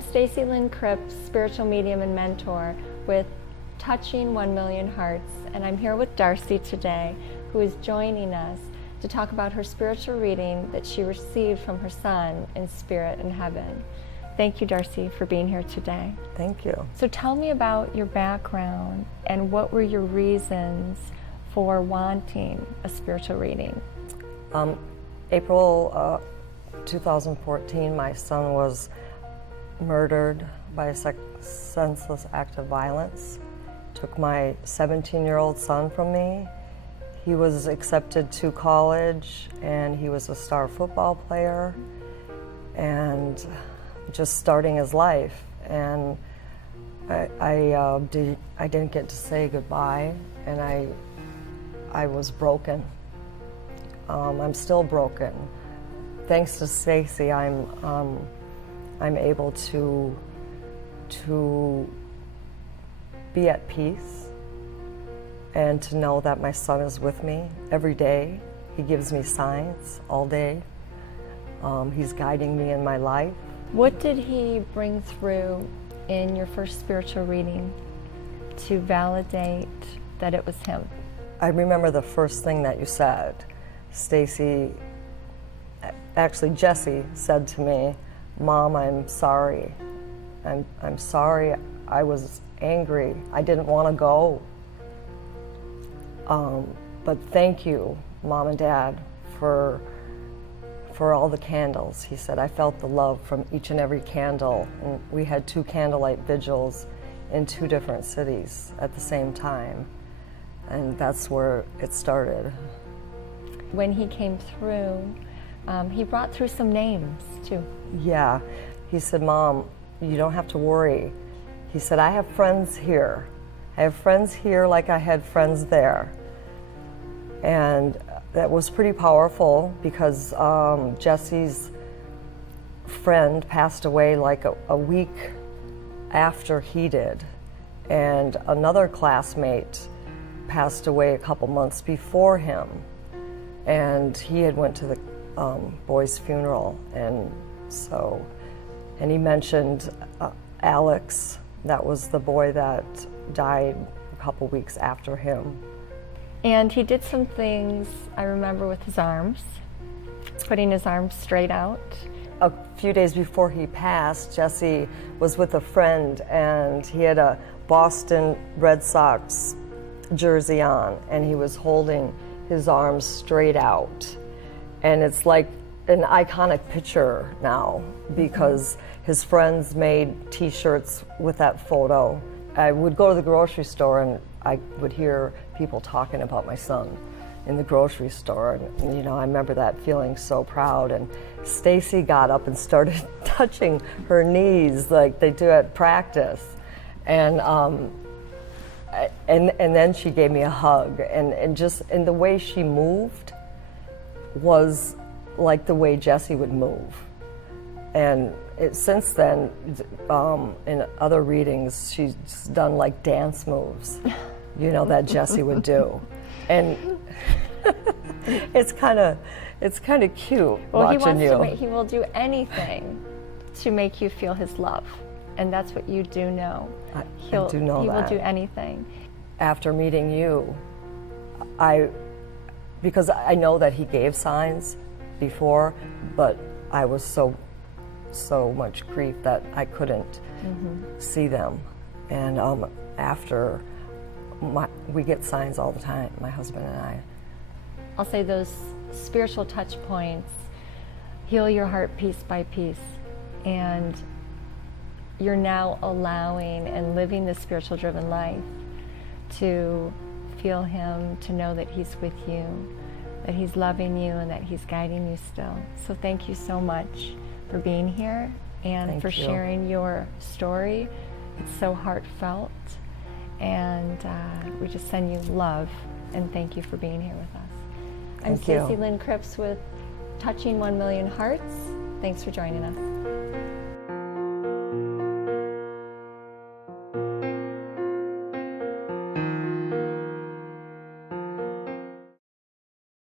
I'm Stacey Lynn Cripps, spiritual medium and mentor with Touching 1 Million Hearts, and I'm here with Darcy today, who is joining us to talk about her spiritual reading that she received from her son in spirit in heaven. Thank you, Darcy, for being here today. Thank you. So tell me about your background and what were your reasons for wanting a spiritual reading? April 2014, my son was murdered by a senseless act of violence. Took my 17-year-old son from me. He was accepted to college and he was a star football player and just starting his life. And I didn't get to say goodbye, and I was broken. I'm still broken. Thanks to Stacey, I'm able to be at peace and to know that my son is with me every day. He gives me signs all day. He's guiding me in my life. What did he bring through in your first spiritual reading to validate that it was him? I remember the first thing that you said. Stacey, actually Jesse said to me, "Mom, I'm sorry. I'm sorry. I was angry. I didn't want to go. But thank you, Mom and Dad, for all the candles." He said, "I felt the love from each and every candle." And we had 2 candlelight vigils in 2 different cities at the same time. And that's where it started. When he came through, he brought through some names too. Yeah. He said, "Mom, you don't have to worry." He said, "I have friends here. I have friends here like I had friends there." And that was pretty powerful because Jesse's friend passed away like a week after he did. And another classmate passed away a couple months before him. And he had went to the boy's funeral. And he mentioned Alex. That was the boy that died a couple weeks after him. And he did some things, I remember, with his arms, putting his arms straight out. A few days before he passed, Jesse was with a friend and he had a Boston Red Sox jersey on and he was holding his arms straight out. And it's like an iconic picture now because his friends made t-shirts with that photo. I would go to the grocery store and I would hear people talking about my son in the grocery store, and you know, I remember that feeling so proud. And Stacey got up and started touching her knees like they do at practice, and then she gave me a hug, and the way she moved was like the way Jesse would move. And since then, in other readings, she's done like dance moves, you know, that Jesse would do, and it's kind of cute watching you. He will do anything to make you feel his love, and that's what you do know. I do know that. He will do anything. After meeting you, because I know that he gave signs before, but I was so much grief that I couldn't see them. And after, we get signs all the time, my husband and I. I'll say those spiritual touch points heal your heart piece by piece, and you're now allowing and living the spiritual driven life to feel him, to know that he's with you, that he's loving you, and that he's guiding you still. So thank you so much for being here and for sharing your story. It's so heartfelt, and we just send you love and thank you for being here with us. I'm Stacey Lynn Cripps with Touching 1 Million Hearts. Thanks for joining us.